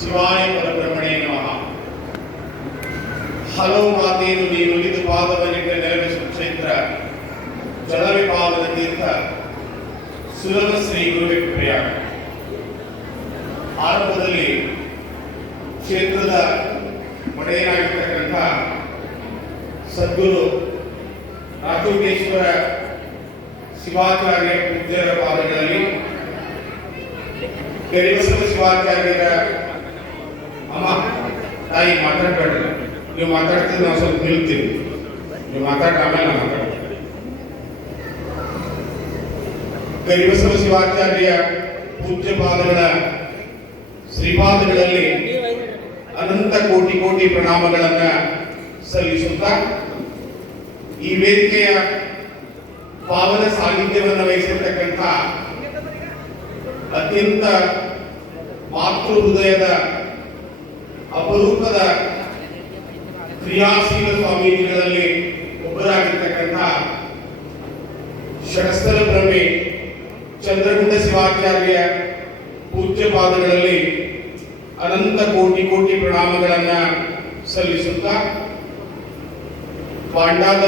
ಶಿವಾಯ ಪರಬ್ರಹ್ಮಣೇ ನಮಃ. ಹಲವು ಮಾತೇನು ನೀನು ಉಳಿದು ಪಾದವನಿಗೆ ನೆರವೇರಿಸುವ ಕ್ಷೇತ್ರ ಜಲವಿಭಾಗದ ತೀರ್ಥ ಸುಲಭ ಶ್ರೀ ಗುರುವಿಗೆ ಪ್ರಿಯ. ಆರಂಭದಲ್ಲಿ ಕ್ಷೇತ್ರದ ಒಡೆಯನಾಗಿರ್ತಕ್ಕಂಥ ಸದ್ಗುರು ರಾಜೋಗೇಶ್ವರ ಶಿವಾಚಾರ್ಯ ಪೂಜ್ಯರ ಪಾದಗಳಲ್ಲಿ ಗರಿಬಸವ ಶಿವಾಚಾರ್ಯರ ಅಮ್ಮ ತಾಯಿ ಮಾತಾಡಬೇಡ್ರಿ, ನೀವು ಮಾತಾಡ್ತಿದ್ರೆ ನಾವು ಸ್ವಲ್ಪ ನಿಲ್ತೀವಿ, ನೀವು ಮಾತಾಡ ಆಮೇಲೆ ನಾವು ಮಾತಾಡ್ತೀವಿ. ಗರಿಬಸವ ಶಿವಾಚಾರ್ಯ ಪೂಜ್ಯ ಪಾದಗಳ ಶ್ರೀಪಾದಗಳಲ್ಲಿ ಅನಂತ ಕೋಟಿ ಕೋಟಿ ಪ್ರಣಾಮಗಳನ್ನ ಸಲ್ಲಿಸುತ್ತಾ ಈ ವೇದಿಕೆಯ ಪಾವನ ಸಾನ್ನಿಧ್ಯವನ್ನು ವಹಿಸಿರ್ತಕ್ಕಂಥ ಅತ್ಯಂತ ಮಾತೃ ಹೃದಯದ ಅಪರೂಪದ ಕ್ರಿಯಾಶೀಲ ಸ್ವಾಮೀಜಿಗಳಲ್ಲಿ ಒಬ್ಬರಾಗಿರ್ತಕ್ಕಂಥ ಷಡಸ್ಥಲ ಬ್ರಹ್ಮೆ ಚಂದ್ರಗುಂಡ ಶಿವಾಚಾರ್ಯ ಪೂಜ್ಯ ಪಾದಗಳಲ್ಲಿ ಅನಂತ ಕೋಟಿ ಕೋಟಿ ಪ್ರಣಾಮಗಳನ್ನ ಸಲ್ಲಿಸುತ್ತಾ ಪಾಂಡಾದ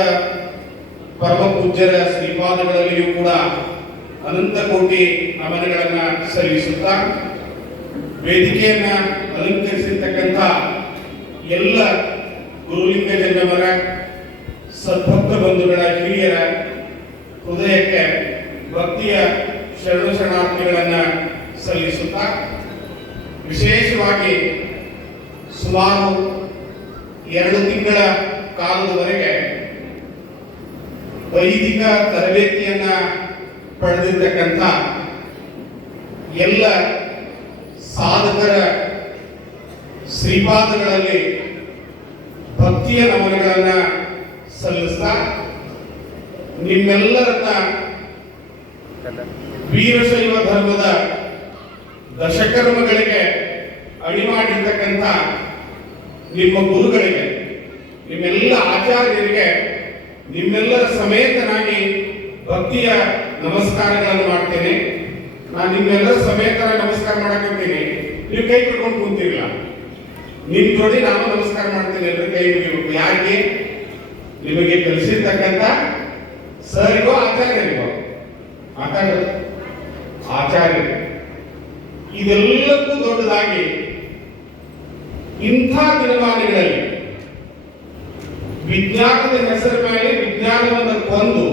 ಪರಮ ಪೂಜ್ಯರ ಶ್ರೀಪಾದಗಳಲ್ಲಿಯೂ ಕೂಡ ಅನಂತ ಕೋಟಿ ನಮನಗಳನ್ನ ಸಲ್ಲಿಸುತ್ತಾ ವೇದಿಕೆಯನ್ನ ಅಲಂಕರಿಸಿರ್ತಕ್ಕಂಥ ಎಲ್ಲ ಗುರುಲಿಂಗ ಜಂಗಮರ ಸದ್ಭಕ್ತ ಬಂಧುಗಳ ಹಿರಿಯರ ಹೃದಯಕ್ಕೆ ಭಕ್ತಿಯ ಶರಣ ಶರಣಾರ್ಥಿಗಳನ್ನ ಸಲ್ಲಿಸುತ್ತಾ ವಿಶೇಷವಾಗಿ ಸುಮಾರು 2 ತಿಂಗಳ ಕಾಲದವರೆಗೆ ವೈದಿಕ ತರಬೇತಿಯನ್ನ ಪಡೆದಿರ್ತಕ್ಕಂಥ ಎಲ್ಲ ಸಾಧಕರ ಶ್ರೀಪಾದಗಳಲ್ಲಿ ಭಕ್ತಿಯ ನಮನಗಳನ್ನ ಸಲ್ಲಿಸ್ತಾ ನಿಮ್ಮೆಲ್ಲರನ್ನ ವೀರಶೈವ ಧರ್ಮದ ದಶಕರ್ಮಗಳಿಗೆ ಅಡಿ ಮಾಡಿರ್ತಕ್ಕಂಥ ನಿಮ್ಮ ಗುರುಗಳಿಗೆ, ನಿಮ್ಮೆಲ್ಲ ಆಚಾರ್ಯರಿಗೆ ನಿಮ್ಮೆಲ್ಲರ ಸಮೇತನಾಗಿ ಭಕ್ತಿಯ ನಮಸ್ಕಾರಗಳನ್ನು ಮಾಡ್ತೇನೆ. ನಾನು ನಿಮ್ಮೆಲ್ಲರ ಸಮೇತನ ನಮಸ್ಕಾರ ಮಾಡಕ್ಕಿರ್ತೀನಿ, ನೀವು ಕೈ ಕಟ್ಕೊಂಡು ಕೂತಿರಲ್ಲ. ನಿಮ್ ಜೋಡಿ ನಾನು ನಮಸ್ಕಾರ ಮಾಡ್ತೇನೆ. ಎಲ್ಲರೂ ಕೈ ಮುಗಿಬೇಕು. ಯಾರಿಗೆ? ನಿಮಗೆ ಕಲಿಸಿರ್ತಕ್ಕಂಥ ಸರಿಗೋ ಆಚಾರ್ಯರಿಗೋ ಮಾತಾಡೋದು ಆಚಾರ್ಯ. ಇದೆಲ್ಲಕ್ಕೂ ದೊಡ್ಡದಾಗಿ ಇಂಥ ದಿನಮಾನಗಳಲ್ಲಿ ವಿಜ್ಞಾನದ ಹೆಸರ ಮೇಲೆ ವಿಜ್ಞಾನವನ್ನು ಕೊಂದು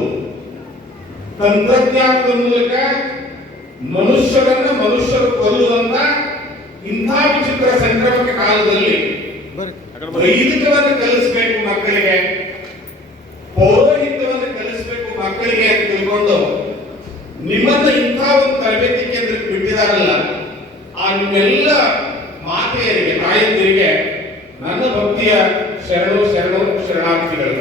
ತಂತ್ರಜ್ಞಾನದ ಮೂಲಕ ಮನುಷ್ಯರು ಕೊಲ್ಲುವಂತ ಇಂಥ ವಿಚಿತ್ರ ಸಂಕ್ರಮಕ ಕಾಲದಲ್ಲಿ ವೈದಿಕವನ್ನು ಕಲಿಸಬೇಕು ಮಕ್ಕಳಿಗೆ, ಪೌರೋಹಿತ್ಯವನ್ನು ಕಲಿಸಬೇಕು ಮಕ್ಕಳಿಗೆ ಅಂತ ತಿಳ್ಕೊಂಡು ನಿಮ್ಮನ್ನ ಇಂಥ ಒಂದು ತರಬೇತಿ ಕೇಂದ್ರಕ್ಕೆ ಬಿಟ್ಟಿದಾರಲ್ಲ, ಆ ನಿಮ್ಮೆಲ್ಲ ಮಾತೆಯರಿಗೆ ತಾಯಂದಿರಿಗೆ ನನ್ನ ಭಕ್ತಿಯ ಶರಣು ಶರಣಾರ್ಥಿಗಳು.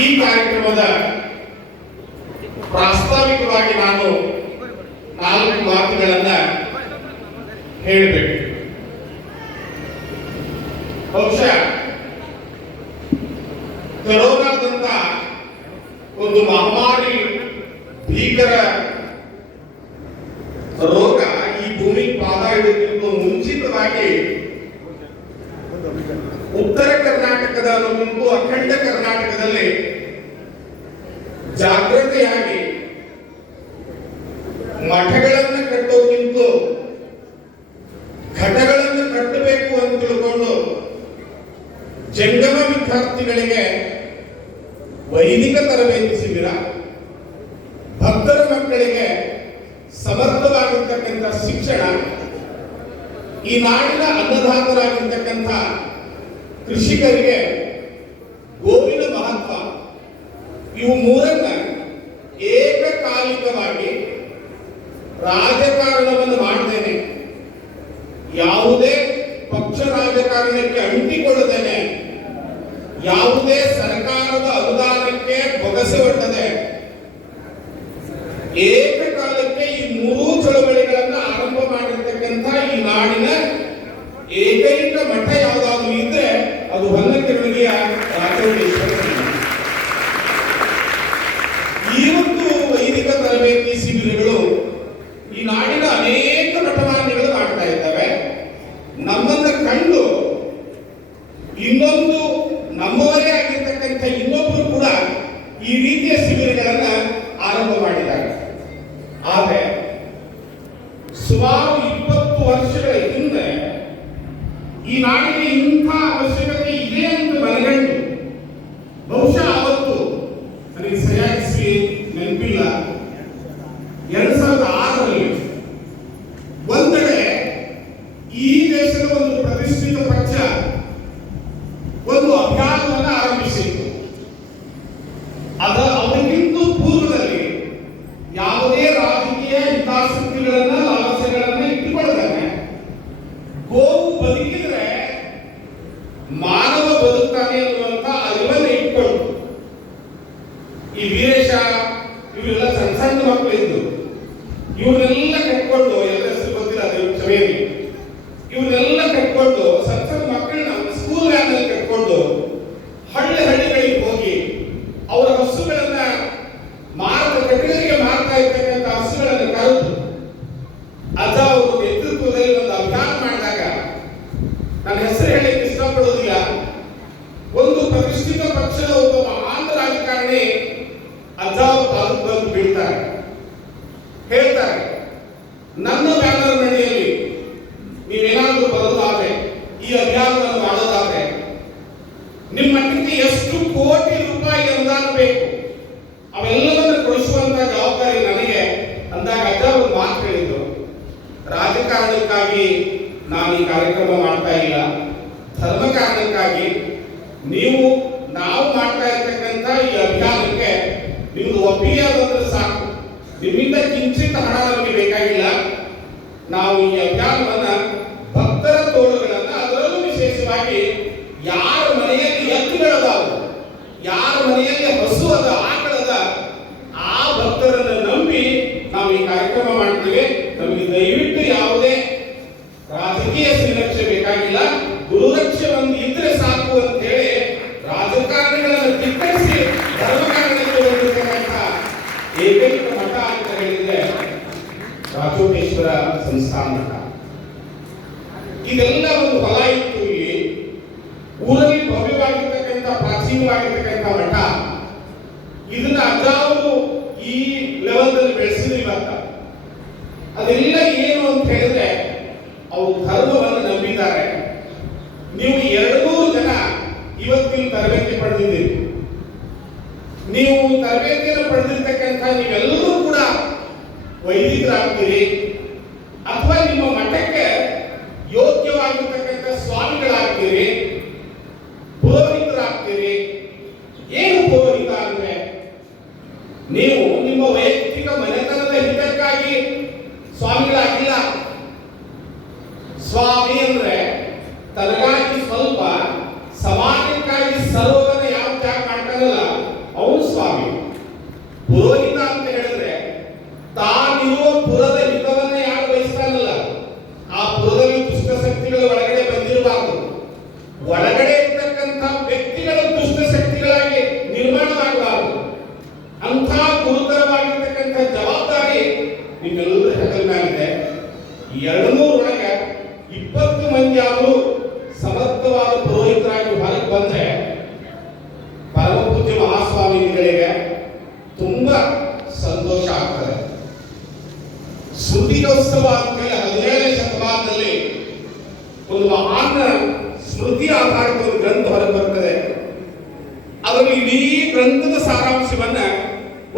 ಈ ಕಾರ್ಯಕ್ರಮದ ಪ್ರಾಸ್ತಾವಿಕವಾಗಿ ನಾನು 4 ಮಾತುಗಳನ್ನ ಹೇಳಬೇಕು. ಬಹುಶಃ ಕೊರೋನಾದಂತ ಒಂದು ಮಹಾಮಾರಿ ಭೀಕರ ರೋಗ ಈ ಭೂಮಿಗೆ ಪಾದ ಇಡುವುದಕ್ಕಿಂತ ಮುಂಚಿತವಾಗಿ ಉತ್ತರ ಕರ್ನಾಟಕದ ಮತ್ತು ಅಖಂಡ ಕರ್ನಾಟಕದಲ್ಲಿ ಜಾಗೃತೆಯಾಗಿ ಮಠಗಳನ್ನು ಕಟ್ಟೋಕ್ಕಿಂತ ಘಟಗಳನ್ನು ಕಟ್ಟಬೇಕು ಅಂತ ತಿಳ್ಕೊಂಡು ಜಂಗಮ ವಿದ್ಯಾರ್ಥಿಗಳಿಗೆ ವೈದಿಕ ತರಬೇತಿ ಶಿಬಿರ, ಭಕ್ತರ ಮಕ್ಕಳಿಗೆ ಸಮರ್ಥವಾಗಿರ್ತಕ್ಕಂಥ ಶಿಕ್ಷಣ, ಈ ನಾಡಿನ ಅನ್ನದಾತರಾಗಿರ್ತಕ್ಕಂಥ ಕೃಷಿಕರಿಗೆ ಗೋವಿನ ಮಹತ್ವ, ಇವು ಮೂರನ್ನ ಏಕಕಾಲಿಕವಾಗಿ ರಾಜಕಾರಣವನ್ನು ಮಾಡದೇನೆ, ಯಾವುದೇ ಪಕ್ಷ ರಾಜಕಾರಣಕ್ಕೆ ಅಂಟಿಕೊಳ್ಳದೇನೆ, ಯಾವುದೇ ಸರ್ಕಾರದ ಅನುದಾನಕ್ಕೆ ಬೊಗಸೆ ಒಡ್ಡದೆ ಏಕಕಾಲಕ್ಕೆ ಈ 3 ಚಳವಳಿಗಳನ್ನ ಆರಂಭ ಮಾಡಿರ್ತಕ್ಕಂಥ ಈ ನಾಡಿನ ಏಕೈಕ ಮಠ ಯಾವುದಾದ್ರೂ ಇದ್ರೆ ಅದು ಹೊನ್ನಕಿರಣಿಯ ರಾಜೋಗೇಶ್ವರ. ಇವತ್ತು ವೈದಿಕ ತರಬೇತಿ ಶಿಬಿರಗಳು ಈ ಆದರೆ ಸುಮಾರು 20 ವರ್ಷಗಳ ಹಿಂದೆ ಈ ನಾಡಿಗೆ ಇಂಥ ಅವಶ್ಯಕತೆ ಇದೆ ಅಂತ ಮನಗಂಡು, ಬಹುಶಃ ಅವತ್ತು ನನಗೆ ಸರಿಯಾಗಿ ನೆನಪಿಲ್ಲ, 2006ರಲ್ಲಿ ಒಂದೆಡೆ ಈ ದೇಶದ ಒಂದು ಪ್ರತಿಷ್ಠಿತ ಪಕ್ಷ ಒಂದು ಅಭಿಯಾನವನ್ನು ಆರಂಭಿಸಿತ್ತು. ಅದಕ್ಕಿಂತ ಪೂರ್ವದಲ್ಲಿ ಯಾವುದೇ ರಾಜಕೀಯ ಹಿತಾಸಕ್ತಿಗಳನ್ನ ಲಾಲಸೆಗಳನ್ನ ಇಟ್ಟುಕೊಳ್ಳದಾನೆ ಗೋವು ಬದುಕಿದ್ರೆ ಮಾನವ ಬದುಕ್ತಾನೆ ಅನ್ನುವಂತ ಅರಿವನ್ನು ಇಟ್ಕೊಂಡು ಈ ವೀರೇಶ ಇವರೆಲ್ಲ ಸಣ್ಣ ಸಣ್ಣ ಮಕ್ಕಳಿದ್ದು ಇವನ್ನೆಲ್ಲ ಕಟ್ಕೊಂಡು, ಎಲ್ಲ ಹೆಸರು ಗೊತ್ತಿಲ್ಲ ಅದು ಕ್ಷಮೆಯಲ್ಲಿ, ಇವನ್ನೆಲ್ಲ ಕಟ್ಕೊಂಡು ಸಣ್ಣ ಸಣ್ಣ ಮಕ್ಕಳನ್ನ ಸ್ಕೂಲ್ ವ್ಯಾನಲ್ಲಿ ಕಟ್ಕೊಂಡು ಹಳ್ಳಿಗಳಿಗೆ ಹೋಗಿ ಅವರ ಹಸುಗಳನ್ನ ಕಟ್ಟಿಗೆಗೆ ಮಾರ್ತಾ ಇರ್ತಕ್ಕಂಥ ಹಸುಗಳನ್ನು ಕರೆದು ಅಜ್ಜ ಅವರು ನೇತೃತ್ವದಲ್ಲಿ ಒಂದು ಅಭಿಯಾನ ಮಾಡಿದಾಗ, ನನ್ನ ಹೆಸರು ಹೇಳಲಿಕ್ಕೆ ಇಷ್ಟಪಡೋದಿಲ್ಲ, ಒಂದು ಪ್ರತಿಷ್ಠಿತ ಪಕ್ಷದ ಒಬ್ಬ ಮಹಾನ್ ರಾಜಕಾರಣಿ ಅಜ್ಜ ಅವರು ತಾಲೂಕು ಬಂದು ಬೀಳ್ತಾರೆ, ಹೇಳ್ತಾರೆ, ನನ್ನ ಬ್ಯಾನರ್ ನಡೆಯಲ್ಲಿ ನೀವೇನಾದ್ರೂ ಬರೋದಾದ್ರೆ, ಈ ಅಭಿಯಾನವನ್ನು ಮಾಡೋದಾದ್ರೆ ನಿಮ್ಮ ಮಟ್ಟಕ್ಕೆ ಎಷ್ಟು ಕೋಟಿ ರೂಪಾಯಿ ಅನುದಾನ ಬೇಕು ಅವೆಲ್ಲವನ್ನು ಕೊಡಿಸುವಂತ ಜವಾಬ್ದಾರಿ ನನಗೆ ಅಂದಾಗ ಅಜ್ಜ ಒಂದು ಮಾತು ಹೇಳಿದ್ರು, ರಾಜಕಾರಣಕ್ಕಾಗಿ ನಾನು ಈ ಕಾರ್ಯಕ್ರಮ ಮಾಡ್ತಾ ಇಲ್ಲ, ಧರ್ಮ ಕಾರಣಕ್ಕಾಗಿ ನಾವು ಮಾಡ್ತಾ ಇರ್ತಕ್ಕಂಥ ಈ ಅಭಿಯಾನಕ್ಕೆ ನಿಮ್ದು ಒಪ್ಪಿಗೆ ಬಂದ್ರೆ ಸಾಕು, ನಿಮ್ಮಿಂದ ಕಿಂಚಿತ್ ಹಣ ನಮಗೆ ಬೇಕಾಗಿಲ್ಲ, ನಾವು ಈ ಅಭಿಯಾನವನ್ನ ಭಕ್ತರ ತೋಳುಗಳನ್ನ, ಅದರಲ್ಲೂ ವಿಶೇಷವಾಗಿ ಯಾರ ಮನೆಯಲ್ಲಿ ಎತ್ತುಗಳದಾವು, ಯಾರ ಮನೆಯಲ್ಲಿ ಹಸು ಅದ ಆಕಳದ ಆ ಭಕ್ತರನ್ನು ನಂಬಿ ನಾವು ಈ ಕಾರ್ಯಕ್ರಮ ಮಾಡ್ತೀವಿ, ನಮಗೆ ದಯವಿಟ್ಟು ಯಾವುದೇ ರಾಜಕೀಯ ಶ್ರೀರಕ್ಷೆ ಬೇಕಾಗಿಲ್ಲ, ಗುರುರಕ್ಷೆ ಒಂದು ಇದ್ರೆ ಸಾಕು ಅಂತ ಹೇಳಿ ರಾಜಕಾರಣಿಗಳನ್ನು ಧಿಕ್ಕರಿಸಿ ಧರ್ಮ ಕಾರಣಕ್ಕೆ ಬಂದಿರತಕ್ಕಂಥ ಏಕೈಕ ಮಠ ಅಂತ ಹೇಳಿದ್ರೆ ರಾಜೋಟೇಶ್ವರ ಸಂಸ್ಥಾನ ಮಠ. ಇದೆಲ್ಲ ಒಂದು ಹೊಲ ಇತ್ತು, ಇಲ್ಲಿ ಊರಲ್ಲಿ ಭವ್ಯವಾಗಿರ್ತಕ್ಕಂಥ ಪ್ರಾಚೀನವಾಗಿರ್ತಕ್ಕಂಥ ಮಠ, ಇದನ್ನ ಅಜ್ಜ ಅವರು ಈ ಲೆವೆಲ್ನಲ್ಲಿ ಬೆಳೆಸಿದ್ರು. ಇವತ್ತ ಅದೆಲ್ಲ ಏನು ಅಂತ ಹೇಳಿದ್ರೆ ಅವರು ಧರ್ಮವನ್ನು ನಂಬಿದ್ದಾರೆ. ನೀವು 200 ಜನ ಇವತ್ತಿನ ತರಬೇತಿ ಪಡೆದಿದ್ದೀರಿ. ನೀವು ತರಬೇತಿಯನ್ನು ಪಡೆದಿರ್ತಕ್ಕಂಥ ನೀವೆಲ್ಲರೂ ಕೂಡ ವೈದಿಕರಾಗ್ತೀರಿ ಅಥವಾ ನಿಮ್ಮ ಮಠಕ್ಕೆ ಯೋಗ್ಯವಾಗಿರ್ತಕ್ಕಂಥ ಸ್ವಾಮಿಗಳಾಗ್ತೀರಿ, ಪುರೋಹಿತರಾಗ್ತೀರಿ. ಏನು ಪುರೋಹಿತ ಅಂದ್ರೆ, ನೀವು ನಿಮ್ಮ ವೈಯಕ್ತಿಕ ಮನೆತನದ ಹಿತಕ್ಕಾಗಿ ಸ್ವಾಮಿಗಳಾಗಿಲ್ಲ. ಸ್ವಾಮಿ ಅಂದ್ರೆ ತನಗಾಗಿ ಸ್ವಲ್ಪ, ಸಮಾಜಕ್ಕಾಗಿ ಸರ್ವನ ಯಾವ ತ್ಯಾಗ ಮಾಡ್ತಾರಲ್ಲ ಅವನು ಸ್ವಾಮಿ. ಪುರೋಹಿತ ಅಂತ ಹೇಳಿದ್ರೆ ತಾನಿರುವ ಪುರದ ಹಿತವನ್ನ ಯಾರು ಬಯಸ್ತಾನಲ್ಲ, ಆ ಪುರದಲ್ಲಿ ದುಷ್ಟ ಶಕ್ತಿಗಳು ಒಳಗಡೆ ಬಂದಿರಬಾರದು, ಒಳಗಡೆ ಇರ್ತಕ್ಕಂಥ ವ್ಯಕ್ತಿಗಳ ದುಷ್ಟ ಶಕ್ತಿಗಳಾಗಿ ನಿರ್ಮಾಣವಾಗಬಾರದು. ಅಂಥ ಗುರುತರವಾಗಿರ್ತಕ್ಕಂಥ ಜವಾಬ್ದಾರಿ ನಿಮ್ಮೆಲ್ಲರ ಹೆಗಲ ಮೇಲಿದೆ. 200 ಒಳಗೆ 20 ಮಂದಿ ಅವರು ಸಮರ್ಥವಾದ ಪುರೋಹಿತರಾಗಿ ಹೊರಗೆ ಬಂದ್ರೆ ಪರಮ ಪೂಜ್ಯ ಮಹಾಸ್ವಾಮಿಗಳಿಗೆ ತುಂಬಾ ಸಂತೋಷ ಆಗ್ತದೆ. ಸ್ಮೃತಿಗೋತ್ಸವ ಅಂತೇಳಿ 17ನೇ ಶತಮಾನದಲ್ಲಿ ಒಂದು ಮಹಾನ್ ಸ್ಮೃತಿ ಆಧಾರಿತ ಒಂದು ಗ್ರಂಥ ಹೊರಗೆ ಬರ್ತದೆ. ಅದರಲ್ಲಿ ಇಡೀ ಗ್ರಂಥದ ಸಾರಾಂಶವನ್ನ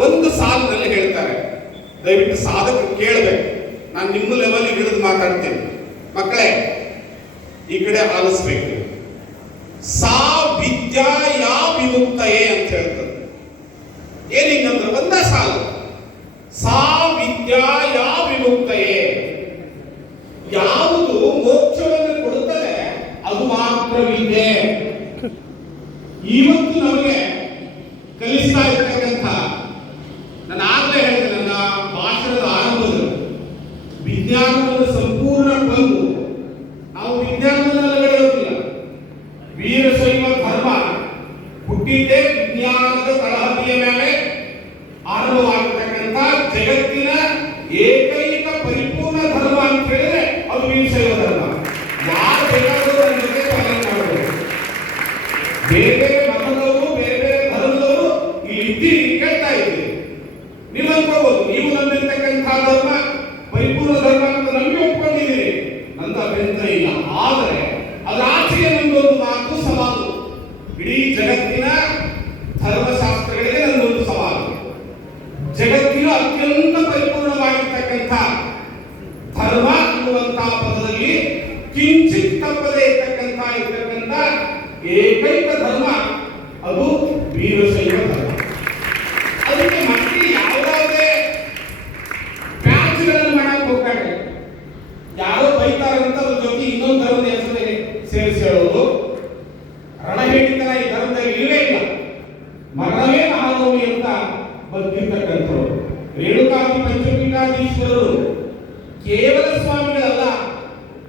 ಒಂದು ಸಾಲಿನಲ್ಲಿ ಹೇಳ್ತಾರೆ. ದಯವಿಟ್ಟು ಸಾಧಕರು ಕೇಳಬೇಕು, ನಾನು ನಿಮ್ಮ ಲೆವೆಲ್ ಹಿಡಿದು ಮಾತಾಡ್ತೇನೆ. ಮಕ್ಕಳೇ ಈ ಕಡೆ ಆಲಿಸ್ಬೇಕು. ಸಾ ವಿದ್ಯಾ ಯಾ ವಿಮುಕ್ತಯೇ ಅಂತ ಹೇಳ್ತದೆ. ಏನಿಂಗಂದ್ರೆ ಒಂದ ಸಾಲು, ಸಾ ವಿದ್ಯಾ ಯಾ ವಿಮುಕ್ತಯೇ, ಯಾವುದು ಮೋಕ್ಷವನ್ನು ಕೊಡುತ್ತದೆ ಅದು ಮಾತ್ರ ವಿದ್ಯೆ. ಇವತ್ತು ನಮಗೆ ಕಲಿಸ್ತಾ ಇರ್ತಕ್ಕಂಥ, ನಾನು ಆಗ್ಲೇ ಹೇಳಿದೆ ನನ್ನ ಭಾಷಣದ ಆರಂಭದಲ್ಲಿ, ವಿಜ್ಞಾನವನ್ನು ಸಂಪೂರ್ಣ ಬಂದು ನಾವು ವಿಜ್ಞಾನವನ್ನು ಅಲಗಡೆಯೋದಿಲ್ಲ. ವೀರಶೈವ ಧರ್ಮ ಹುಟ್ಟಿದ್ದೇ ವಿಜ್ಞಾನದ ತಳಹದಿಯ ಮೇಲೆ ಆರಂಭವಾಗಿರ್ತಕ್ಕಂಥ ಜಗತ್ತಿನ ಏಕೈಕ ಪರಿಪೂರ್ಣ ಧರ್ಮ ಅಂತ ಹೇಳಿದ್ರೆ ಅದು ವೀರಶೈವ ಧರ್ಮ. ಯಾರು ಬೇಕಾದರೂ ಅದರ ಜೊತೆ ಪಾಲನೆ ಮಾಡಬಹುದು. ಬೇರೆ ಬೇರೆ ಮತದವರು, ಬೇರೆ ಬೇರೆ ಧರ್ಮದವರು ಇಲ್ಲಿ ಇದ್ದೀರಿ, ಕೇಳ್ತಾ ಇದ್ದೀರಿ. ನೀವು ಅನ್ಕೋಬಹುದು ನೀವು ನಂಬಿರ್ತಕ್ಕಂಥ ತೊಂದರೆ ಇಲ್ಲ. ಆದರೆ ಅದರ ಆಚೆಗೆ ನನ್ನೊಂದು ಮಾತು ಸವಾಲು. ಇಡೀ ಜಗತ್ತಿನ ಧರ್ಮಶಾಸ್ತ್ರಗಳಿಗೆ ನನ್ನೊಂದು ಸವಾಲು. ಜಗತ್ತಿನ ಅತ್ಯಂತ ಪರಿಪೂರ್ಣವಾಗಿರ್ತಕ್ಕಂಥ ಧರ್ಮ ಅನ್ನುವಂತಹ ಪದದಲ್ಲಿ ಕಿಂಚಿತ್ ತಪ್ಪದೇ ಇರ್ತಕ್ಕಂಥ ಏಕೈಕ ಧರ್ಮ ಅದು ವೀರಶೈವ ಧರ್ಮ. ಅದಕ್ಕೆ ಮತ್ತೆ ಯಾವುದೇ ಪ್ಯಾಚ್ಗಳನ್ನು ಮಾಡಕ್ಕೆ ಹೋಗ್ತಾರೆ. ಯಾರೋ ಬೈತಾರಂತ ಅದ್ರ ಜೊತೆ ಇನ್ನೊಂದು ಧರ್ಮದ ಹೆಸರು ಸೇರಿಸಿ ಹೇಳೋದು ರಣಹೇಡಿತನ ಈ ಧರ್ಮದಲ್ಲಿ ಇಲ್ಲವೇ ಇಲ್ಲ. ಮರಣವೇ ಮಹಾನವಮಿ ಅಂತ ಬದುಕಿರ್ತಕ್ಕಂಥವ್ರು ರೇಣುಕಾದಿ ಪಂಚಪೀಠಾಧೀಶ್ವರರು ಕೇವಲ ಸ್ವಾಮಿಗಳಲ್ಲ,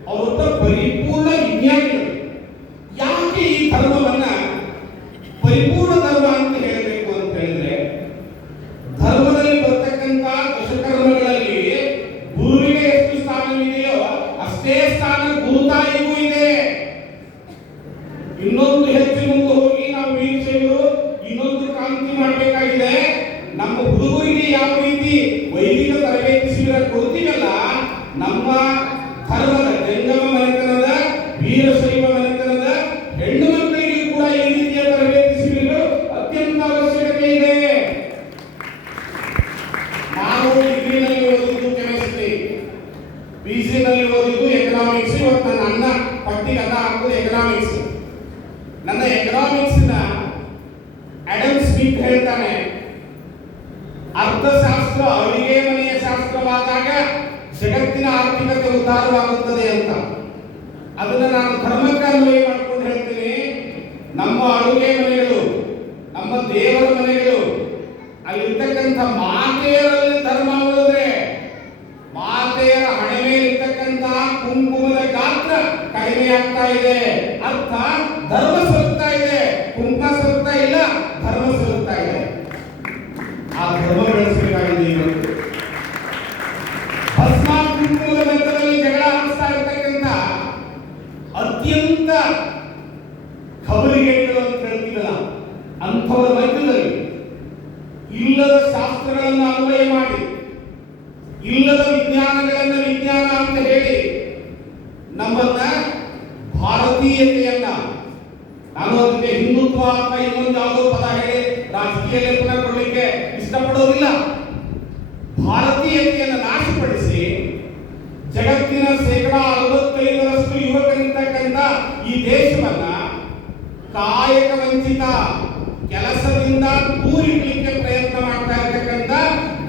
ಅವರೊಬ್ಬ ಪರಿಪೂರ್ಣ ವಿಜ್ಞಾನಿಗಳು. ಯಾಕೆ ಈ ಧರ್ಮವನ್ನ ಪರಿಪೂರ್ಣ ಧರ್ಮ ಅಂತ ಹೇಳಬೇಕು ಅಂತ ಹೇಳಿದ್ರೆ, ಧರ್ಮದಲ್ಲಿ ಬರ್ತಕ್ಕಂಥ ದಶಕರ್ಮಗಳಲ್ಲಿ ಗುರುವಿಗೆ ಎಷ್ಟು ಸ್ಥಾನವಿದೆಯೋ ಅಷ್ಟೇ ಸ್ಥಾನ ಗುರುತಾಯಿಗೂ ಇದೆ. ಇನ್ನೊಂದು ಹೆಚ್ಚು ಮುಂದೆ ಹೋಗಿ ನಾವು ವೀರಶೈವರು ಇನ್ನೊಂದು ಕ್ರಾಂತಿ ಮಾಡಬೇಕಾಗಿದೆ. ನಮ್ಮ ಹುಡುಗರಿಗೆ ಯಾವ ರೀತಿ ವೈದಿಕ ತರಬೇತಿ ಶಿಬಿರ ಕೊಡ್ತೀವಲ್ಲ, ನಮ್ಮ ಧರ್ಮದ ಜಂಗಮ ಮನೆತನದ ವೀರಶೈವ ಮನೆತನದ ಹೆಣ್ಣು ಮಕ್ಕಳಿಗೆ ಕೂಡ ಈ ರೀತಿಯ ತರಬೇತಿ ಶಿಬಿರಗಳು ಅತ್ಯಂತ ಅವಶ್ಯಕತೆ ಇದೆ. ನಾವು ಡಿಗ್ರಿನಲ್ಲಿ ಓದಿದ್ದು ಕೆಮಿಸ್ಟ್ರಿ, ಪಿಜಿನಲ್ಲಿ ಓದಿದ್ದು ಎಕನಾಮಿಕ್ಸ್. ಇವತ್ತು ನನ್ನ ಅನ್ನ ಪಟ್ಟಿಗೆ ಅನ್ನ ಹಾಕೋದು ಎಕನಾಮಿಕ್ಸ್. ನನ್ನ ಎಕನಾಮಿಕ್ಸ್ ನ ಆಡಮ್ ಸ್ಮಿತ್ ಹೇಳ್ತಾನೆ, ಅರ್ಥಶಾಸ್ತ್ರ ಅಡುಗೆ ಮನೆಯ ಶಾಸ್ತ್ರವಾದಾಗ ಜಗತ್ತಿನ ಆರ್ಥಿಕತೆ ಉದ್ಧಾರವಾಗುತ್ತದೆ ಅಂತ. ಅದನ್ನ ನಾನು ಧರ್ಮಕ್ಕೆ ಅನ್ವಯ ಮಾಡ್ಕೊಂಡು ಹೇಳ್ತೀನಿ. ನಮ್ಮ ಅಡುಗೆ ಮನೆಗಳು, ನಮ್ಮ ದೇವರ ಮನೆಗಳು, ಅಲ್ಲಿರ್ತಕ್ಕಂಥ ಮಾತೆಯರಲ್ಲಿ ಧರ್ಮ ಉಳಿದ್ರೆ ಮಾತೆಯರ ಹಣೆ ಮೇಲಿರ್ತಕ್ಕಂಥ ಕುಂಕುಮದ ಗಾತ್ರ ಕಡಿಮೆ ಆಗ್ತಾ ಇದೆ. ಅರ್ಥ ಧರ್ಮ ಸರುತ್ತಾ ಇದೆ, ಕುಂಕುಮ ಸರುತ್ತಾ ಇಲ್ಲ, ಧರ್ಮ ಸರುತ್ತಾ ಇದೆ. ಆ ಧರ್ಮ ಬೆಳೆಸಬೇಕಾಗಿದೆ. ಇವತ್ತು ಭಸ್ಮ ಕುಂಕುಮದ ಮಧ್ಯದಲ್ಲಿ ಜಗಳ ಆಡಿಸ್ತಾ ಇರ್ತಕ್ಕಂಥ ಅತ್ಯಂತ ಖಬರಿಗೆಗಳು ಅಂತ ಹೇಳ್ತೀವಲ್ಲ, ಅಂಥವರ ಮಧ್ಯದಲ್ಲಿ ಇಲ್ಲದ ಶಾಸ್ತ್ರಗಳನ್ನು ಅನ್ವಯ ಮಾಡಿ, ಇಲ್ಲದ ವಿಜ್ಞಾನಗಳನ್ನು ವಿಜ್ಞಾನ ಅಂತ ಹೇಳಿ ನಮ್ಮನ್ನ ಭಾರತೀಯತೆಯನ್ನ, ನಾನು ಅದಕ್ಕೆ ಹಿಂದುತ್ವ ಅಥವಾ ಇನ್ನೊಂದು ಯಾವುದೋ ಪದ ಹೇಳಿ ರಾಜಕೀಯ ಲೇಪನ ಕೊಡಲಿಕ್ಕೆ ಇಷ್ಟಪಡೋದಿಲ್ಲ. ಭಾರತೀಯತೆಯನ್ನು ನಾಶಪಡಿಸಿ ಜಗತ್ತಿನ 65% ಯುವಕರಿರ್ತಕ್ಕಂಥ ಈ ದೇಶವನ್ನ ಕಾಯಕ ವಂಚಿತ, ಕೆಲಸದಿಂದ ದೂರಿಡಲಿಕ್ಕೆ ಪ್ರಯತ್ನ ಮಾಡ್ತಾ ಇರ್ತಕ್ಕಂಥ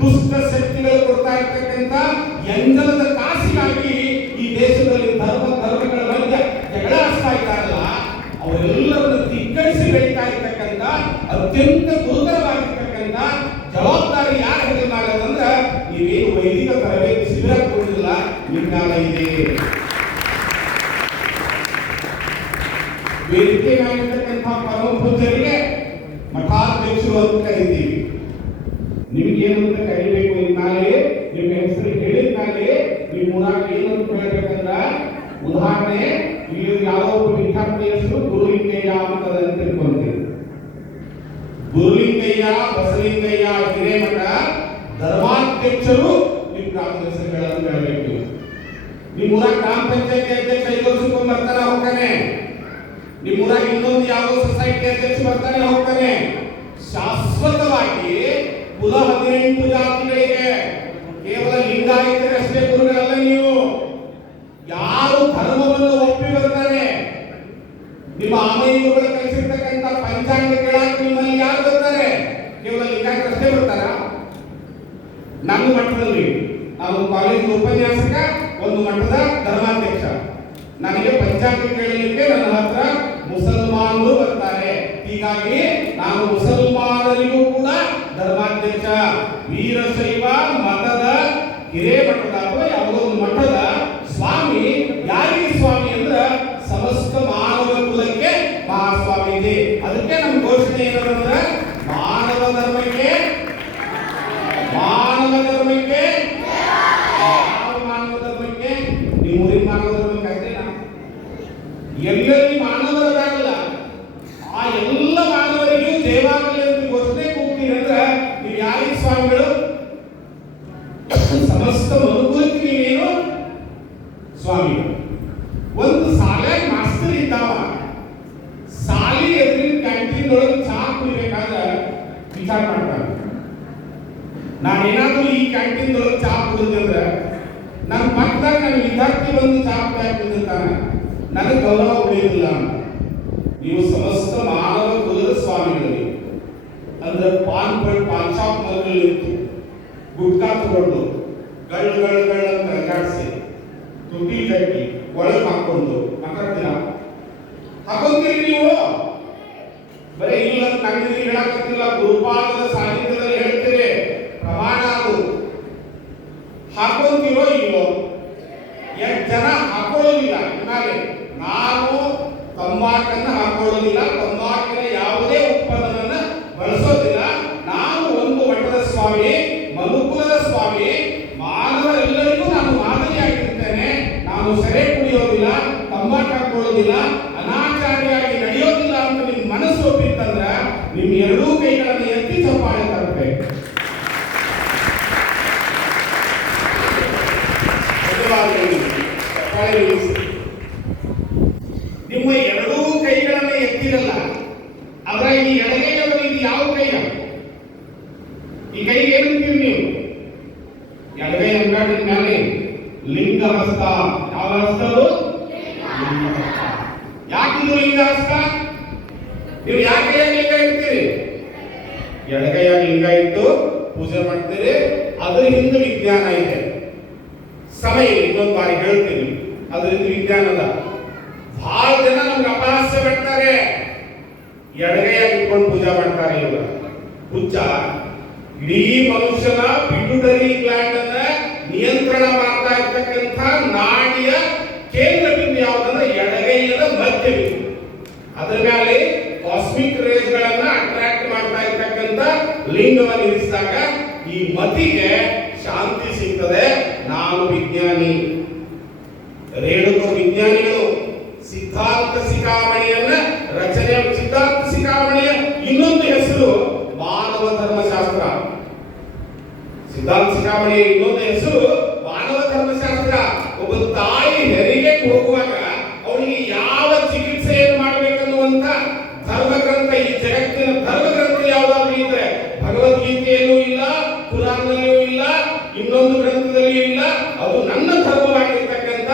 ದುಷ್ಟ ಶಕ್ತಿಗಳು ಕೊಡ್ತಾ ಇರ್ತಕ್ಕಂಥ ಎಂಜಲದ ಕಾಸಿಗಾಗಿ ಈ ದೇಶದಲ್ಲಿ ಧರ್ಮಗಳ ಮಧ್ಯ ಜಗಳ ಆಡ್ತಾ ಇದ್ದಾರಲ್ಲ, ಅವರೆಲ್ಲರನ್ನು ಧಿಕ್ಕರಿಸಿ ಬೆಳೀತಾ ಇರ್ತಕ್ಕಂಥ ಅತ್ಯಂತ ಗುರುತರವಾಗಿರ್ತಕ್ಕಂಥ ಜವಾಬ್ದಾರಿ ಯಾರು ಹೆಗಲ ಮಾಡೋದಂದ್ರೆ, ನೀವೇನು ವೈದಿಕ ತರಬೇತಿ ಶಿಬಿರ ಕೊಡುವುದಿಲ್ಲ, ವಿಜ್ಞಾನ ಇದೆ. ವೇದಿಕೆ ಮಾಡಿರ್ತಕ್ಕಂಥ ಪರಮ ಪೂಜ್ಯರಿಗೆ ಮಠಾಧ್ಯಕ್ಷರು ಅಂತ ಕರಿತೀವಿ. ನಿಮ್ಗೇನಂತ ಕರಿಬೇಕು ಇನ್ನಾಲೆ, ನಿಮ್ಮ ಹೆಸರು ಹೇಳಿದ್ಮೇಲೆ ನಿಮ್ಮ ಊರಾಗ ಏನಂತ ಹೇಳ್ಬೇಕಂದ್ರ, ಉದಾಹರಣೆ ಇಲ್ಲಿ ಯಾವುದೋ ಒಬ್ಬ ವಿದ್ಯಾರ್ಥಿ ಹೆಸರು ಗುರುಲಿಂಗಯ್ಯ ಅಂತ ತಿಳ್ಕೊಂತೀವಿ. ಗುರುಲಿಂಗಯ್ಯ, ಬಸಲಿಂಗಯ್ಯ ಹಿರೇಮಠ ಧರ್ಮಾಧ್ಯಕ್ಷರು ನಿಮ್ಮ ಗ್ರಾಮದ ಹೆಸರುಗಳನ್ನು ಹೇಳಬೇಕು. ನಿಮ್ಮ ಊರಾಗ ಗ್ರಾಮ ಪಂಚಾಯತಿ ಅಧ್ಯಕ್ಷ 5 ವರ್ಷಕ್ಕೊಮ್ಮೆ ಬರ್ತಾನೆ ಹೋಗ್ತಾನೆ. ನಿಮ್ಮ ಊರಾಗ ಇನ್ನೊಂದು ಯಾವುದೋ ಸೊಸೈಟಿ ಅಧ್ಯಕ್ಷ ಬರ್ತಾನೆ ಹೋಗ್ತಾನೆ. ಶಾಶ್ವತವಾಗಿ ಕುಲ 18 ಜಾತಿಗಳಿಗೆ ಕೇವಲ ಲಿಂಗಾಯತರಷ್ಟೇ ಗುರುಗಳಲ್ಲ ನೀವು. ಯಾರು ಧರ್ಮವನ್ನು ಒಪ್ಪಿ ಬರ್ತಾರೆ, ನಿಮ್ಮ ಆಮೈಯುಗಳು ಕಲಿಸಿರ್ತಕ್ಕಂಥ ಪಂಚಾಂಗ ಕೇಳಕ್ಕೆ ನಿಮ್ಮಲ್ಲಿ ಯಾರು ಬರ್ತಾರೆ? ಕೇವಲ ಲಿಂಗಾಯತರಷ್ಟೇ ಬರ್ತಾರ? ನನ್ನ ಮಟ್ಟದಲ್ಲಿ ನಾನು ಕಾಲೇಜ್ ಉಪನ್ಯಾಸಕ, ಒಂದು ಮಟ್ಟದ ಧರ್ಮಾಧ್ಯಕ್ಷ. ನನಗೆ ಪಂಚಾಂಗ ಕೇಳಲಿಕ್ಕೆ ನನ್ನ ಹತ್ರ ಮುಸಲ್ಮಾನರು ಬರ್ತಾರೆ. ಹೀಗಾಗಿ ನಾನು ಮುಸಲ್ಮಾನರಿಗೂ ಕೂಡ ಧರ್ಮಾಧ್ಯಕ್ಷ. ವೀರಶೈವ ಮಠದ ಹಿರೇಮಠದ ಅಥವಾ ಯಾವುದೋ ಒಂದು ಮಠದ ಸ್ವಾಮಿ ಯಾರಿಗೆ ಸ್ವಾಮಿ ಅಂದ್ರೆ ಸಮಸ್ತ ಮಾನವ ಕುಲಕ್ಕೆ ಮಹಾಸ್ವಾಮಿ ಇದೆ. ಅದಕ್ಕೆ ನಮ್ಮ ಘೋಷಣೆ ಏನಂದ್ರೆ, ಮಾನವ ಧರ್ಮಕ್ಕೆ, ಮಾನವ ಧರ್ಮಕ್ಕೆ. ಯಾವ ಮಾನವ ಧರ್ಮಕ್ಕೆ? ನಿಮ್ಮ ಊರಿನ ಮಾನವ ಧರ್ಮಕ್ಕೆ ಅಷ್ಟೇನಾ? ಎಲ್ಲೆಲ್ಲಿ ಮಾನವರಾಗಲ್ಲ ಆ ಎಲ್ಲ ಮಾನವರಿಗೂ ಜಯವಾಗಲಿ ಅಂತ ಘೋಷಣೆ ಕೂಗ್ತೀರಿ ಅಂದ್ರೆ ನೀವು ಯಾರಿಗೆ ಸ್ವಾಮಿಗಳು? ಸಮಸ್ತ ಮನುಕುಲಕ್ಕೆ ನೀವೇನು ಸ್ವಾಮಿಗಳು. ಕ್ಯಾಂಟೀನ್ದೊಳಗೆ ಚಾ ಕುಡಿದ್ರೆ ನನ್ನ ಪಕ್ಕದಾಗ ನನ್ನ ವಿದ್ಯಾರ್ಥಿ ಬಂದು ಚಾ ಕುಡಿತಾನೆ, ನನಗೆ ಗೌರವ ಉಳಿಯೋದಿಲ್ಲ. ನೀವು ಸಮಸ್ತ ಮಾನವ ಕುಲದ ಸ್ವಾಮಿಗಳಿಗೆ ಅಂದ್ರೆ ಪಾನ್ ಶಾಪ್ ನಲ್ಲಿ ನಿಂತು ಗುಟ್ಕಾ ತಗೊಂಡು ಗಳ ಅಂತ ಅಲ್ಲಾಡಿಸಿ ತುಟಿ ಕಟ್ಟಿ ಒಳಗೆ ಹಾಕೊಂಡು ಮಾತಾಡ್ತೀರ ಹಾಕೊಂತೀರಿ ನೀವು. ಬರೀ ಇಲ್ಲ ನಂಗೆ ಹೇಳಕತ್ತಿಲ್ಲ, ಗುರುಪಾದದ ಸಾಹಿತ್ಯದಲ್ಲಿ ಹೇಳ್ತೀರಿ, ಪ್ರಮಾಣ ಅದು. ಹಾಕೊಂತೀರೋ ಇಲ್ಲೋ? ಎಷ್ಟು ಜನ ಹಾಕೊಳ್ಳೋದಿಲ್ಲ? ಇನ್ನಾಲೆ ನಾನು ತಂಬಾಕನ್ನ ಹಾಕೊಳ್ಳೋದಿಲ್ಲ, ತಂಬಾಕಿನ ಯಾವುದೇ ಉತ್ಪನ್ನವನ್ನ ಬಳಸೋದಿಲ್ಲ. ನಾನು ಒಂದು ಮಠದ ಸ್ವಾಮಿ, ಮನುಕುಲದ ಸ್ವಾಮಿ, ಮಾನವರೆಲ್ಲರಿಗೂ ನಾನು ಮಾದರಿಯಾಗಿರ್ತೇನೆ. ನಾನು ಸೆರೆ ಕುಡಿಯೋದಿಲ್ಲ, ತಂಬಾಕು ಹಾಕೊಳ್ಳೋದಿಲ್ಲ, ಅನಾಚಾರಿಯಾಗಿ ನಡೆಯೋದಿಲ್ಲ ಅಂತ ನಿಮ್ಮ ಮನಸ್ಸು ಒಪ್ಪಿತ್ತಂದ್ರ ನಿಮ್ಮ ಎರಡೂ ಕೈಗಳನ್ನು ಎತ್ತಿ ಚಪ್ಪಾಳೆ ತರಬೇಕು. ನಿಮ್ಮ ಎರಡೂ ಕೈಗಳನ್ನು ಎತ್ತಿರಲ್ಲ, ಆದ್ರೆ ಈ ಎಡಗೈಯಲ್ಲಿ ಇದು ಯಾವ ಕೈ? ಈ ಕೈಗೆ ಏನಂತೀರಿ ನೀವು? ಎಡಗೈ ಅಂಗಾಡಿನ ಮೇಲೆ ಲಿಂಗ ಹಸ್ತ. ಯಾವ ಹಸ್ತ ಅದು? ಯಾಕಿದು ಲಿಂಗ ಹಸ್ತ? ನೀವು ಯಾಕೆ ಲಿಂಗ ಇಡ್ತೀರಿ? ಎಡಗೈಯಾಗಿ ಲಿಂಗ ಇಟ್ಟು ಪೂಜೆ ಮಾಡ್ತೀರಿ. ಅದ್ರ ಹಿಂದೆ ವಿಜ್ಞಾನ ಇದೆ. ಸಮಯ ಇನ್ನೊಂದು ಬಾರಿ ಹೇಳ್ತೀನಿ, ಅದರಿಂದ ವಿಜ್ಞಾನದ ಬಹಳ ಜನ ನಮ್ಗೆ ಅಪಹಾಸ್ಯ ಮಾಡ್ತಾರೆ. ಎಡಗೈಯಾಗಿ ಇಟ್ಕೊಂಡು ಪೂಜೆ ಮಾಡ್ತಾರೆ. ಇವಾಗ ಹುಚ್ಚ ಇಡೀ ಮನುಷ್ಯನ ಪಿಟ್ಯುಟರಿ ಗ್ಲ್ಯಾಂಡ್ ಅನ್ನ ನಿಯಂತ್ರಣ ಮಾಡ್ತಾ ಇರ್ತಕ್ಕಂಥ ನಾಡಿಯ ಕೇಂದ್ರ ಬಿಂದು ಯಾವುದಂದ್ರೆ ಎಡಗೈಯದ ಮಧ್ಯ ಬಿಂದು. ಅದರ ಮೇಲೆ ಕಾಸ್ಮಿಕ್ ರೇಸ್ ಗಳನ್ನ ಅಟ್ರಾಕ್ಟ್ ಮಾಡ್ತಾ ಇರ್ತಕ್ಕಂಥ ಲಿಂಗವನ್ನು ಇರಿಸಿದಾಗ ಈ ಮತಿಗೆ ಶಾಂತಿ ಸಿಗ್ತದೆ. ನಾನು ವಿಜ್ಞಾನಿ, ರೇಣುಕ ವಿಜ್ಞಾನಿಗಳು ಸಿದ್ಧಾಂತ ಶಿಖಾಮಣಿಯನ್ನ ರಚನೆ, ಸಿದ್ಧಾಂತ ಶಿಖಾಮಣಿಯ ಇನ್ನೊಂದು ಹೆಸರು ಮಾನವ ಧರ್ಮಶಾಸ್ತ್ರ. ಸಿದ್ಧಾಂತ ಶಿಖಾಮಣಿಯ ಇನ್ನೊಂದು ಹೆಸರು ಮಾನವ ಧರ್ಮಶಾಸ್ತ್ರ. ಒಬ್ಬ ತಾಯಿ ಹೆರಿಗೆಗೆ ಹೋಗುವಾಗ ಅವನಿಗೆ ಯಾವ ಚಿಕಿತ್ಸೆಯನ್ನು ಮಾಡಬೇಕನ್ನುವಂತ ಧರ್ಮಗ್ರಂಥ, ಈ ಜಗತ್ತಿನ ಧರ್ಮಗ್ರಂಥ ಯಾವುದಾದ್ರೂ ಇದ್ರೆ ಭಗವದ್ಗೀತೆಯಲ್ಲೂ ಇಲ್ಲ, ಪುರಾಣದಲ್ಲಿಯೂ ಇಲ್ಲ, ಇನ್ನೊಂದು ಗ್ರಂಥದಲ್ಲಿಯೂ ಇಲ್ಲ. ಅದು ನನ್ನ ಧರ್ಮವಾಗಿರ್ತಕ್ಕಂಥ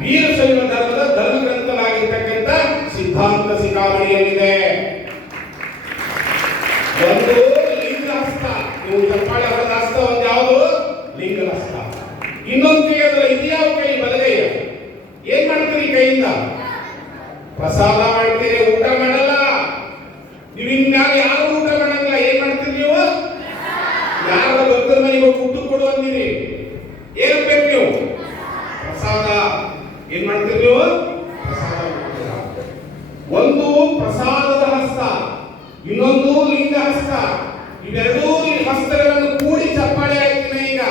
ವೀರಶೈವ ಧರ್ಮದ ಧರ್ಮಗ್ರಂಥವಾಗಿರ್ತಕ್ಕಂಥ ಸಿದ್ಧಾಂತ ಶಿಖಾಮಣಿಯಲ್ಲಿದೆ. ಒಂದು ಲಿಂಗ ಹಸ್ತ, ನೀವು ಚಪ್ಪಾಳೆ ಹೊರದ ಹಸ್ತ ಒಂದು ಯಾವುದು? ಲಿಂಗ ಹಸ್ತ. ಇನ್ನೊಂದು ಕೈ ಅಂದ್ರೆ ಇದು ಯಾವ ಕೈ? ಬಲಗೈಯ. ಏನ್ ಮಾಡ್ತೀರಿ ಕೈಯಿಂದ? ಪ್ರಸಾದ ಮಾಡ್ತೀರಿ, ಊಟ ಮಾಡಲ್ಲ. ನೀವು ಇನ್ಮ್ಯಾಲ ಯಾರು ಊಟ ಮಾಡಂಗಿಲ್ಲ. ಏನ್ ಮಾಡ್ತೀರಿ ನೀವು? ಯಾರ ಭಕ್ತರ ಮನೆಗೆ ಊಟ ಕೊಡು ಅಂದಿರಿ, ಏನ್ ಬೇಕು ನೀವು? ಪ್ರಸಾದ. ಏನ್ ಮಾಡ್ತೀರಿ ನೀವು? ಪ್ರಸಾದ ಮಾಡ್ತೀರಾ. ಒಂದು ಪ್ರಸಾದದ ಹಸ್ತ, ಇನ್ನೊಂದು ಲಿಂಗ ಹಸ್ತ. ಇವೆರಡೂ ಹಸ್ತಗಳನ್ನು ಕೂಡಿ ಚಪ್ಪಾಳೆ ಆಯ್ತಿನ. ಈಗ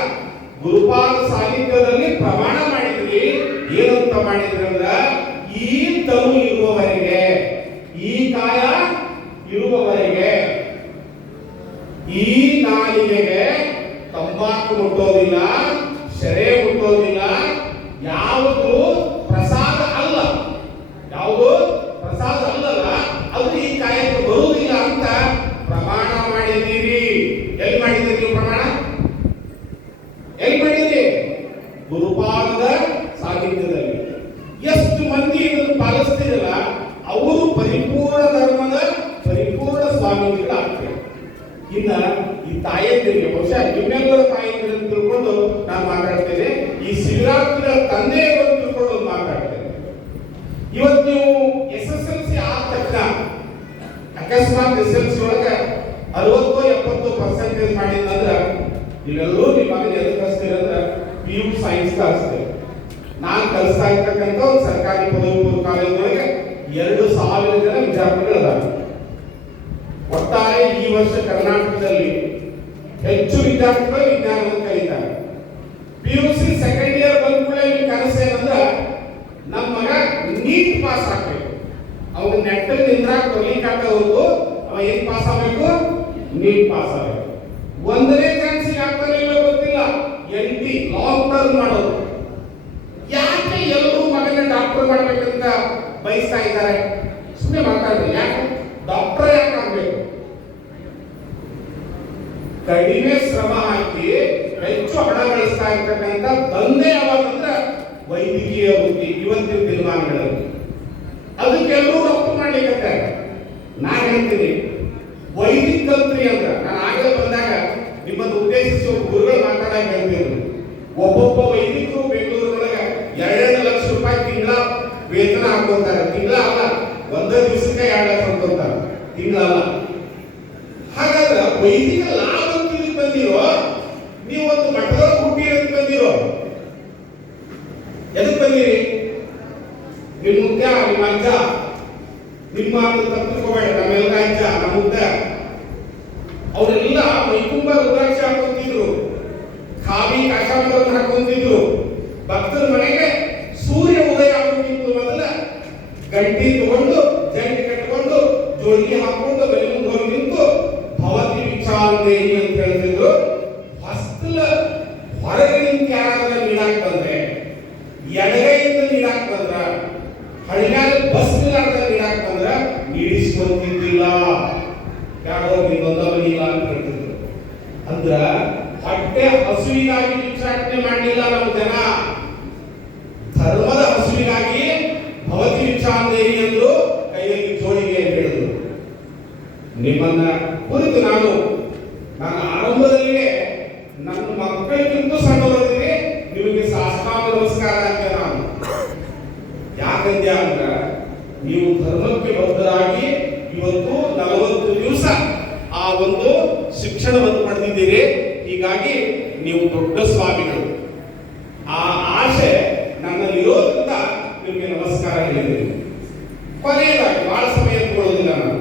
ಗುರುಪಾದ ಸಾಹಿತ್ಯದಲ್ಲಿ ಪ್ರಮಾಣ ಮಾಡಿದ್ರಿ. ಏನಂತ ಮಾಡಿದ್ರಂದ್ರ, ಈ ತನು ಇರುವವರೆಗೆ, ಈ ಕಾಯ ಇರುವವರೆಗೆ, ಈ ನಾಲಿಗೆಗೆ ತಂಬಾಕು ಮುಟ್ಟೋದಿಲ್ಲ, ಸೆರೆ ಮುಟ್ಟೋದಿಲ್ಲ. ಯಾವುದು ಪ್ರಸಾದ ಅಲ್ಲ, ಯಾವುದು ಪ್ರಸಾದ ಅಲ್ಲಲ್ಲ, ಅದು ಈ ಕಾಯಕ್ಕೆ ಬರುವುದಿಲ್ಲ ಅಂತ ಪ್ರಮಾಣ ಮಾಡಿದ್ದೀರಿ. ಎಲ್ಲಿ ಮಾಡಿದ್ದೀರಿ ನೀವು ಪ್ರಮಾಣ? ಎಲ್ಲಿ ಮಾಡಿದ್ದೀರಿ? ಗುರುಪಾದದ ಸಾಹಿತ್ಯದಲ್ಲಿ. ಎಷ್ಟು ಮಂದಿ ಇದನ್ನು ಪಾಲಿಸ್ತಿರಲ್ಲ ಅವರು ಪರಿಪೂರ್ಣ ಧರ್ಮದ ಪರಿಪೂರ್ಣ ಸ್ವಾಮೀಜಿಗಳಾಗ್ತಾರೆ. ಇನ್ನ ಈ ತಾಯಂದಿರಿಗೆ, ಬಹುಶಃ ನಿಮ್ಮೆಲ್ಲರ ತಾಯಂದಿರನ್ನು ತಿಳ್ಕೊಂಡು ನಾನು ಮಾತಾಡ್ತೇನೆ. ಈ ಶಿವರಾತ್ರಿಗಳ ತಂದೆಯವರು ತಿಳ್ಕೊಂಡು ಮಾತಾಡ್ತೇನೆ. ಇವತ್ತು ನೀವು SSLC ಆದ ತಕ್ಷಣ ಅಕಸ್ಮಾತ್ SSLC ಒಳಗೆ 60-70% ಮಾಡಿದ್ರೆ ಇವೆಲ್ಲರೂ ನಿಮ್ಮ ಮಗನ ಎಲ್ಲಿ ಕಲಿಸ್ತೀರಂದ್ರೆ PU ಸೈನ್ಸ್ ಕಲಿಸ್ತೇವೆ. ನಾನು ಕಲಿಸ್ತಾ ಇರ್ತಕ್ಕಂಥ ಒಂದು ಸರ್ಕಾರಿ ಪದವಿ ಪೂರ್ವ ಕಾಲೇಜಿನೊಳಗೆ 2,000 ಜನ ವಿದ್ಯಾರ್ಥಿಗಳಿದ್ದಾರೆ. ಒಟ್ಟಾರೆ ಈ ವರ್ಷ ಕರ್ನಾಟಕದಲ್ಲಿ ಹೆಚ್ಚು ವಿದ್ಯಾರ್ಥಿಗಳು ವಿಜ್ಞಾನವನ್ನು ಕಲಿತಾರೆ. PUC ಸೆಕೆಂಡ್ ಇಯರ್ ಬಂದ ಕೂಡಲೇ ಕನಸು ಏನಂದ್ರೆ ನಮ್ಮ ಮಗ ನೀಟ್ ಪಾಸ್ ಆಗ್ಬೇಕು. ಅವ್ನು ನೆಟ್ಟಲ್ಲಿ ನಿಂದ್ರಾಕ್ ಬರ್ಲಿಕ್ಕೆ ಹೊರತು ಅವ ಏನ್ ಪಾಸ್ ಆಗ್ಬೇಕು? ನೀಟ್ ಪಾಸ್ ಆಗ್ಬೇಕು. ಒಂದನೇ ಚಾನ್ಸಿಗೆ ಆಗ್ತಾನೆ ಇಲ್ಲ ಗೊತ್ತಿಲ್ಲ, NT ಲಾಂಗ್ ಟರ್ಮ್ ಮಾಡೋದು. ಯಾಕೆ ಎಲ್ಲರೂ ಮಗನ ಡಾಕ್ಟರ್ ಮಾಡ್ಬೇಕಂತ ಬಯಸ್ತಾ ಇದ್ದಾರೆ? ಸುಮ್ಮನೆ ಮಾತಾಡ್ರಿ. ಯಾಕೆ ಡಾಕ್ಟರ್ ಯಾಕೆ ಆಗ್ಬೇಕು? ಕಡಿಮೆ ಶ್ರಮ ಹಾಕಿ ಹೆಚ್ಚು ಹಣ ಗಳಿಸ್ತಾ ಇರ್ತಕ್ಕಂಥ ದಂಧೆ ಯಾವಾಗಂದ್ರೆ ವೈದ್ಯಕೀಯ ವೃತ್ತಿ ಇವತ್ತಿನ ದಿನಮಾನಗಳಲ್ಲಿ ಅದಕ್ಕೆಲ್ಲರೂ ರಫ್ತು ಮಾಡ್ಲಿಕ್ಕೆ ನಾನು ಹೇಳ್ತೀನಿ ವೈದಿಕ ತಂತ್ರಿ ಅಂತ ನಾನು ಆಗಲೇ ಬಂದಾಗ ನಿಮ್ಮನ್ನು ಉದ್ದೇಶಿಸಿ ಗುರುಗಳು ಮಾತಾಡಾಗ ಹೇಳ್ತಿದ್ರು ಒಬ್ಬೊಬ್ಬ ವೈದಿಕರು ಬೆಂಗಳೂರಿನೊಳಗೆ 2 ಲಕ್ಷ ರೂಪಾಯಿ ತಿಂಗಳ ವೇತನ ಹಾಕೊಂತಾರೆ ತಿಂಗಳ ಅಲ್ಲ ಒಂದೇ ದಿವಸಕ್ಕೆ 2 ಲಕ್ಷ ಹಾಕೊಂತಾರೆ ತಿಂಗಳಲ್ಲ ಹಾಗಾದ್ರೆ ವೈದಿಕ ಲಾಭ ಅಂತ ಬಂದಿರೋ ನೀವು ಒಂದು ಮಠದೊಳಗೆ ಹುಟ್ಟಿ ಅಂತ ಬಂದಿರೋ ಎದಕ್ಕೆ ಬಂದಿರಿ ನಿಮ್ಮ ಮುದ್ದೆ ನಿಮ್ಮ ಅಜ್ಜ ನಿಮ್ಮ ತಪ್ಪಿಸ್ಕೋಬೇಡ ನಮ್ಮೆಲ್ಲ ಅಜ್ಜ ನಮ್ಮ ಮುದ್ದೆ ಅವರೆಲ್ಲ ಮೈಕುಂಬ ರುದ್ರಾಕ್ಷ ಹಾಕೊಂತಿದ್ರು ಖಾವಿ ಕಾಶಾಂಬರವನ್ನು ಹಾಕೊಂತಿದ್ರು ಭಕ್ತರ ಮನೆಗೆ ಸೂರ್ಯ ಉದಯ ಆಗೋಕ್ಕಿಂತ ಮೊದಲ ಗಂಟಿ ತಗೊಂಡು ಜಂಟಿ ಕಟ್ಟಿಕೊಂಡು ಜೋಳಿಗೆ ಹಾಕೊಂಡು ಮನೆ ಮುಂದೆ ಹೋಗಿ ನಿಂತು ಭವತಿ ವಿಚಾರದೇಹಿ ಅಂತ ಹೇಳ್ತಿದ್ರು ಹೊಸ್ತಲ ಹೊರಗೆ ನಿಂತು ಯಾರಾದ್ರೂ ನೀಡಾಕ್ ಬಂದ್ರೆ ಎಡಗೈಯಿಂದ ನೀಡಾಕ್ ಬಂದ್ರ ಹಳಿಗಾಲ ಬಸ್ ನಿಲ್ಲಾರ್ದ ನೀಡಾಕ್ ಬಂದ್ರ ನೀಡಿಸ್ಕೊಂತಿದ್ದಿಲ್ಲ ಯಾರೋ ನಿಂದೊಂದವನಿಲ್ಲ ಅಂತ ಹೇಳ್ತಿದ್ರು ಅಂದ್ರ ಹೊಟ್ಟೆ ಹಸುವಿಗಾಗಿ ಭಿಕ್ಷಾಟನೆ ಮಾಡಲಿಲ್ಲ ನಮ್ಮ ಜನ ಧರ್ಮದ ಹಸುವಿಗಾಗಿ ಭವತಿ ವಿಚಾರದೇಹಿ ಎಂದು ಕೈಯಲ್ಲಿ ಜೋಡಿಗೆ ಹೇಳಿದ್ರು ನಿಮ್ಮನ್ನ ಕುರಿತು ನಾನು ಆರಂಭದಲ್ಲಿಯೇ ನನ್ನ ಮಕ್ಕಳಿಗಿಂತ ಸಣ್ಣವರಿದ್ದೀನಿ ನಿಮಗೆ ಸಾಷ್ಟಾಂಗ ನಮಸ್ಕಾರ ಅಂತ ನಾನು ಯಾಕಂದ್ಯ ಅಂದ್ರ ನೀವು ಧರ್ಮಕ್ಕೆ ಬದ್ಧರಾಗಿ ಇವತ್ತು 40 ದಿವಸ ಆ ಒಂದು ಶಿಕ್ಷಣವನ್ನು ಪಡೆದಿದ್ದೀರಿ ಹೀಗಾಗಿ ನೀವು ದೊಡ್ಡ ಸ್ವಾಮಿಗಳು ಆ ಆಶೆ ನನ್ನಲ್ಲಿ ಇರೋದ್ರಿಂದ ನಿಮಗೆ ನಮಸ್ಕಾರ ಹೇಳಿದ್ದೀನಿ ಕೊನೆಯದಾಗಿ ಬಹಳ ಸಮಯ ತಗೊಳ್ಳೋದಿಲ್ಲ ನಾನು